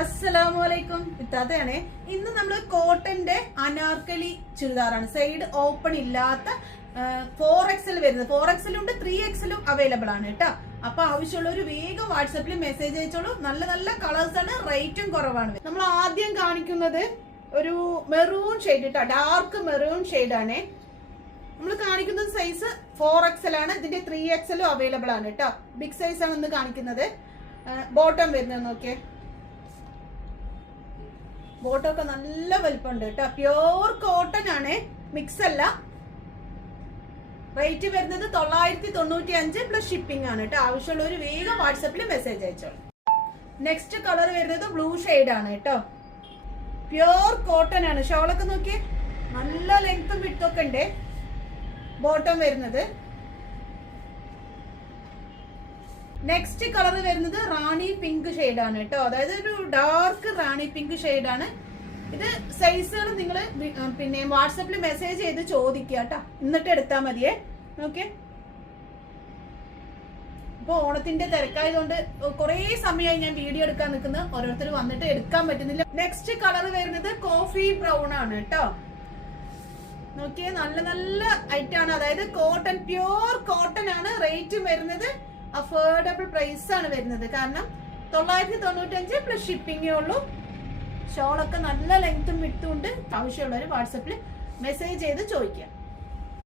അസ്സലാമലൈക്കും ഇത്താത്തയാണേ. ഇന്ന് നമ്മൾ കോട്ടന്റെ അനാർക്കലി ചുരിദാറാണ്. സൈഡ് ഓപ്പൺ ഇല്ലാത്ത 4XL വരുന്നത്. 4XL ഉണ്ട്, 3XL അവൈലബിൾ ആണ് കേട്ടോ. അപ്പൊ ആവശ്യമുള്ളവർ വേഗം വാട്സാപ്പിൽ മെസ്സേജ് അയച്ചോളൂ. നല്ല നല്ല കളേഴ്സ് ആണ്, റേറ്റും കുറവാണ്. നമ്മൾ ആദ്യം കാണിക്കുന്നത് ഒരു മെറൂൺ ഷെയ്ഡ് കേട്ടോ, ഡാർക്ക് മെറൂൺ ഷെയ്ഡ് ആണ്. നമ്മൾ കാണിക്കുന്നത് സൈസ് 4XL ആണ്. ഇതിന്റെ 3XL അവൈലബിൾ ആണ് കേട്ടോ. ബിഗ് സൈസ് ആണ് ഇന്ന് കാണിക്കുന്നത്. ബോട്ടം വരുന്നത് നോക്കിയേ, ബോട്ടം ഒക്കെ നല്ല വലിപ്പമുണ്ട് കേട്ടോ. പ്യോർ കോട്ടൺ ആണ്, മിക്സ് അല്ല. റേറ്റ് വരുന്നത് 995 പ്ലസ് ഷിപ്പിംഗ് ആണ് കേട്ടോ. ആവശ്യമുള്ളവർ വേഗം വാട്സാപ്പിൽ മെസ്സേജ് അയച്ചോളൂ. നെക്സ്റ്റ് കളർ വരുന്നത് ബ്ലൂ ഷെയ്ഡ് ആണ് കേട്ടോ. പ്യോർ കോട്ടൺ ആണ്. ഷോളൊക്കെ നോക്കി നല്ല ലെങ്ത്തും വിട്ടുമൊക്കെ ഉണ്ട്. ബോട്ടം വരുന്നത്. നെക്സ്റ്റ് കളർ വരുന്നത് റാണി പിങ്ക് ഷെയ്ഡ് ആണ് കേട്ടോ. അതായത് ഒരു ഡാർക്ക് റാണി പിങ്ക് ഷെയ്ഡ് ആണ്. ഇത് സൈസുകൾ നിങ്ങൾ പിന്നെ വാട്സാപ്പിൽ മെസ്സേജ് ചെയ്ത് ചോദിക്കുക കേട്ടോ, എന്നിട്ട് എടുത്താൽ മതിയേ. ഓക്കെ, ഇപ്പൊ ഓണത്തിന്റെ തിരക്കായതുകൊണ്ട് കുറെ സമയമായി ഞാൻ വീഡിയോ എടുക്കാൻ നിൽക്കുന്നത്. ഓരോരുത്തർ വന്നിട്ട് എടുക്കാൻ പറ്റുന്നില്ല. നെക്സ്റ്റ് കളർ വരുന്നത് കോഫി ബ്രൗൺ ആണ് കേട്ടോ. നോക്കിയേ, നല്ല നല്ല ഐറ്റം ആണ്. അതായത് കോട്ടൺ, പ്യോർ കോട്ടൺ ആണ്. റേറ്റ് വരുന്നത് അഫോർഡബിൾ പ്രൈസ് ആണ് വരുന്നത്. കാരണം 995 പ്ലസ് ഷിപ്പിംഗേ ഉള്ളൂ. ഷോളൊക്കെ നല്ല ലെങ്ത്തും വിട്ടും ഉണ്ട്. ആവശ്യമുള്ളവർ വാട്സപ്പിൽ മെസ്സേജ് ചെയ്ത് ചോദിക്കാം.